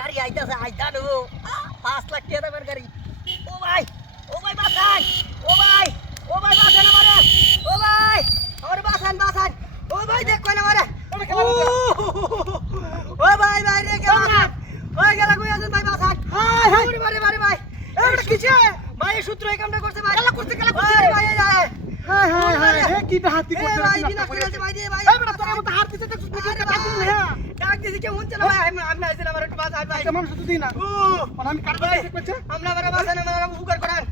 গাড়ি আইতাছে আইতা দেবো 5 লাখ টাকা দামের গাড়ি। ও ভাই বাসান, ও ভাই বাসান আমারে, ও ভাই আমার বাসান। ও ভাই দেখ কই না আমারে, ও ভাই রে কে বাসান, ওই গেলা কই আছেন ভাই বাসান। হাই মারে ভাই এটা কিছে ভাই সূত্র এই কামটা করছে ভাই, খেলা করছে ভাই এই যায়। হাই রে কি হাতি করছে ভাই, বিনা করে আছে ভাই রে ভাই। এই বড় তোর মত হাত দিতে দেখছিস নাকি এটা ডাক দিলে? হ্যাঁ ডাক দিছি কে মন চলে ভাই, আমি আইছেন আমার একটু বাসান ভাই। কেমন শুধু দিনা ও আমি কাট ভাই দেখছে আমরা আমার বাসান আমার উপকার করেন।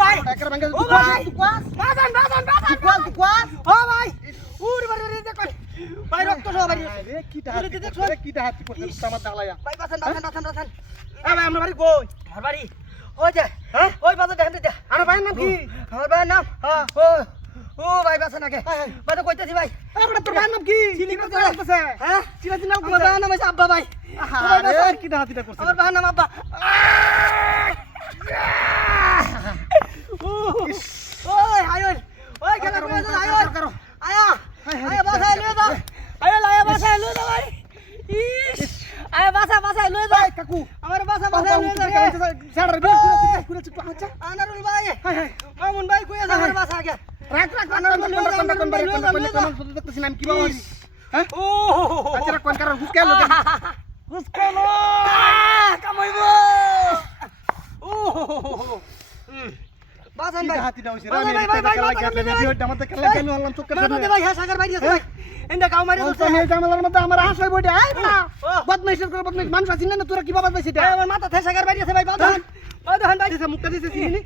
ভাই টাকার ভাঙা তুই কোয়াস বাসান ও ভাই উড় বারে দেখো ভাই রক্ত সহ ভাই রে কিটা হাতি করছে আমার দালায়া ভাই বাসান। এ ভাই আমরা বাড়ি কই? আমার বাড়ি ওই যে হ্যাঁ ওই বাজার দেখেন দে। আমার ভাইয়ের নাম কি? আমার ভাইয়ের নাম হ্যাঁ ও ভাই বাসান আগে ভাই তো কইতাছি ভাই। আমরা তোর ভাইয়ের নাম কি? চিনি কত লাগতেছে হ্যাঁ চিনি নাম কি? আমার ভাইয়ের নাম আছে আব্বা ভাই। আরে কিটা হাতিটা করছে? আমার ভাইয়ের নাম আব্বা। ওই আয়ন ওই খেলা করে আয়ন আয়া বাসায় লয়ে যাও, আয়া বাসায় লয়ে যাও ভাই। ইস আয়া বাসায় লয়ে যাও কাকু, আমার বাসায় লয়ে যাও ছাড় রে ঘুরে একটু আচ্ছা। আনারুল ভাই মামুন ভাই কই আছে আমার বাসা আগে রাখ আনারুল কোন দেখতেছিস নাম কি বাবা হ্যাঁ ও আচ্ছা কোন কারণ হুসকালো কামাইবো ও বাসান ভাই হাতিটা হইছে রে ভিডিওটা আমাদের খেলা কেন হলাম চোখ কাটা দে ভাই হ্যাঁ সাগর ভাই আছে ভাই এন্ডা গাও মারি দছে এই জামালার মধ্যে আমার হাসাই বইটা আই না বদমাইশ করে বদমাইশ মানুষ আছিস না তোরা কি বাবা পাইছিস এটা আমার মাথা থেকে সাগর ভাই আছে ভাই বাদান ভাই দিছে মুক্তা দিছে চিনি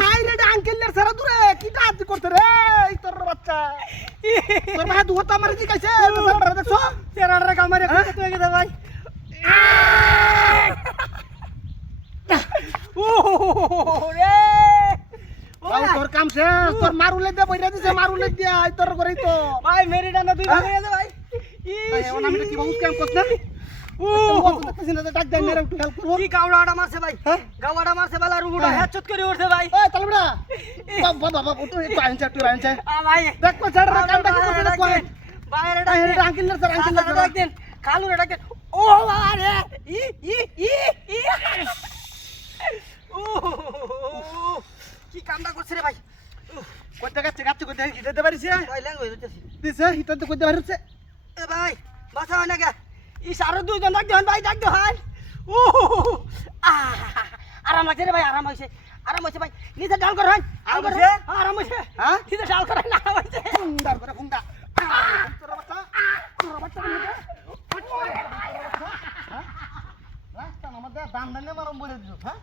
হাই রে আঙ্কেলের সারা দূরে কিটা হাতি করতে রে এই তোর বাচ্চা তোর ভাই দুহতা মারি দি কাইছে সারা দেখছো তেরাড়া গাও মারি কত হয়ে গেছে ভাই ও রে ভাই তোর কাম শেষ, তোর মারুলে দে বইরা দিছে মারুলে দিয়া আই তোর করেই তো ভাই মেরি ডানা দুই ভাগ হয়ে গেছে ভাই। ভাই এখন আমি কি বহুত কাম করছ না ও দেখতেছিস না ডাক দেন মেরে একটু হেল্প করব কি গাওড়াটা মারছে ভাই গাওড়াটা মারছে বালা রুগুটা হেডশট করে উঠছে ভাই। এই তালবড়া বাবা ওটো একটু আনছে ভাই দেখো ছাড় রে কামটা কি করতে দেখো ভাই এটা আঙ্কেলের স্যার ডাক দেন কালু রে ডাক দেন ও বাবা রে ই ও কি কামটা করছ রে ভাই কত গাছে কত হিটাতে পারিস ভাই ল্যাঙ্গুয়েজ হইতাছি দিছে হিটাতে কত পারিস এ ভাই বাসা হয় না কে ই সারা দুইজন ডাক দেন ভাই ডাক দেন ও আরাম লাগছে রে ভাই আরাম হইছে ভাই নিচে ডাল কর ভাই আরাম হইছে হ্যাঁ নিচে ডাল কর না হইছে ফুংডার করে ফুংডা তোর বাচ্চা হ্যাঁ রাস্তা আমাদের দান দানে মারম বলে দিছো হ্যাঁ